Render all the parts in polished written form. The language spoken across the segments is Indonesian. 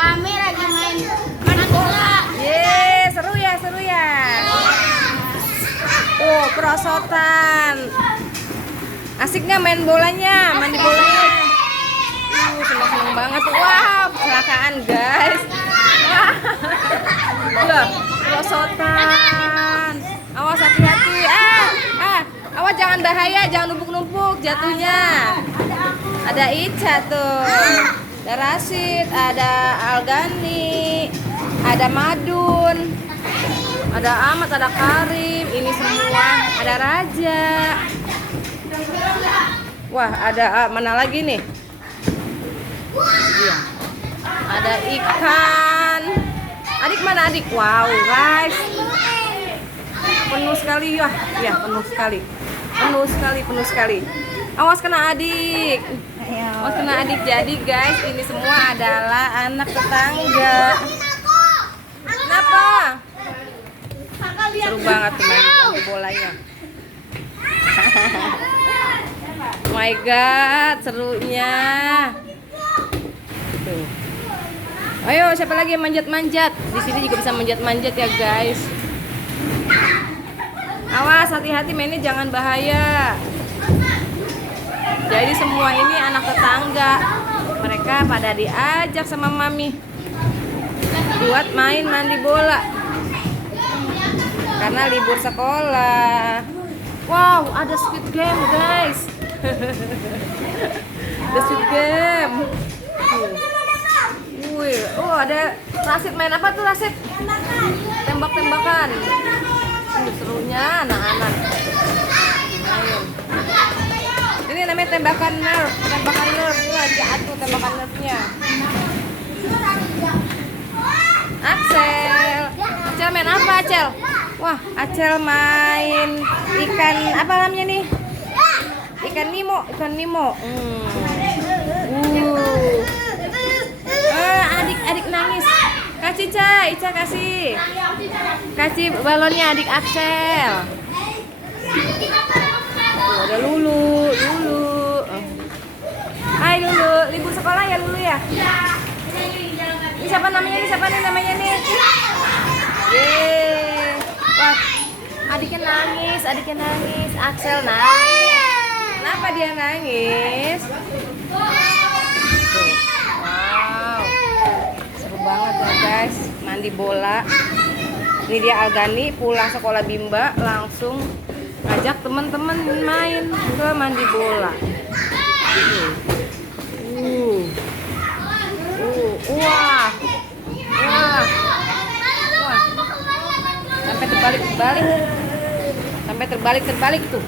Kami lagi main bola. Ye, seru ya, seru ya. Tuh, perosotan. Asik nggak main bolanya, mandi bolanya? Seneng-seneng banget. Wah, kecelakaan guys. Wah, loh, perosotan. Awas hati-hati. Awas jangan bahaya, jangan numpuk-numpuk jatuhnya. Ada Ica tuh, ada Rashid, ada Algani, ada Madun, ada Ahmad, ada Karim. Ini semua ada Raja. Wah, ada mana lagi nih? Iya. Ada ikan. Adik mana adik? Wow guys, penuh sekali ya. Ya penuh sekali. Penuh sekali. Awas kena adik. Awas kena adik. Jadi guys, ini semua adalah anak tetangga. Kenapa? Seru banget teman bolanya. Oh my god, serunya. Tuh. Ayo, siapa lagi yang manjat-manjat? Di sini juga bisa manjat-manjat ya guys. Awas, hati-hati mainnya, jangan bahaya. Jadi semua ini anak tetangga. Mereka pada diajak sama mami buat main mandi bola karena libur sekolah. Wow, ada Squid Game guys. Ada Squid Game. Wih, oh ada Rashid, main apa tuh Rashid? Tembak-tembakan. Serunya anak-anak main. Ini namanya tembakan nerf. Ini lagi atuh tembakan nerfnya. Acel main apa Acel? Wah, Acel main ikan apa namanya nih? Ikan Nemo. Adik nangis. Kasih Ica kasih balonnya adik Axel. Tuh, ada Lulu. Hai Lulu, libur sekolah ya Lulu ya? Ini siapa namanya nih? Yeay. Wah, adiknya nangis. Axel nangis. Kenapa dia nangis? Tuh. Wow, seru banget ya guys, mandi bola. Ini dia Algani pulang sekolah Bimba langsung ngajak teman-teman main ke mandi bola. Wah. Sampai terbalik tuh.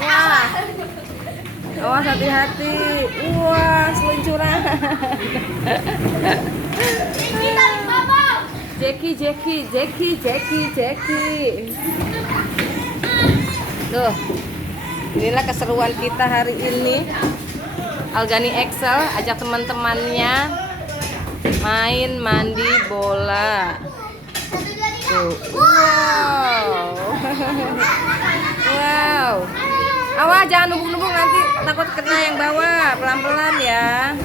Wah. Awas hati-hati. Wah, seluncuran. Jackie. Tuh. Inilah keseruan kita hari ini. Algani Excel ajak teman-temannya main mandi bola. Tuh. Wow. Awas jangan numpuk-numpuk, nanti takut kena yang bawah. Pelan-pelan ya.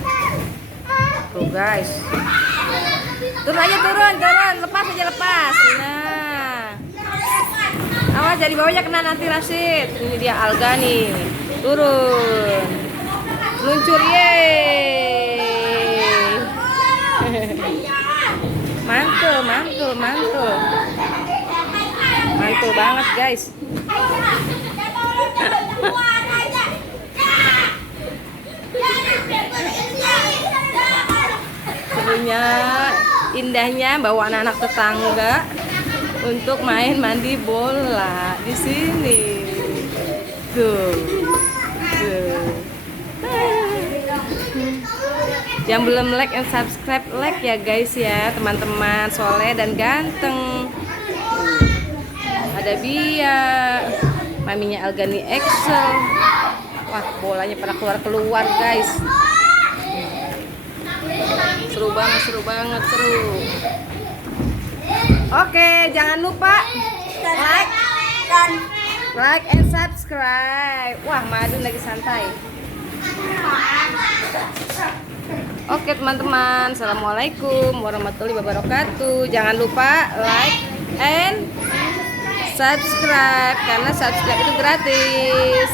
Tuh guys. Turun. Lepas. Nah. Awas dari bawahnya kena nanti Rashid. Ini dia Algani. Turun. Luncur yeay. Mantul. Mantul banget guys. Serunya, indahnya bawa anak-anak tetangga untuk main mandi bola di sini. Tuh. Yang belum like and subscribe, like ya guys ya, teman-teman soleh dan ganteng. Ada Bia, maminya Algani Excel. Wah, bolanya pada keluar guys. Seru banget. Oke, jangan lupa like and subscribe. Wah, Madun lagi santai. Oke teman-teman, assalamualaikum warahmatullahi wabarakatuh. Jangan lupa like and subscribe karena subscribe itu gratis.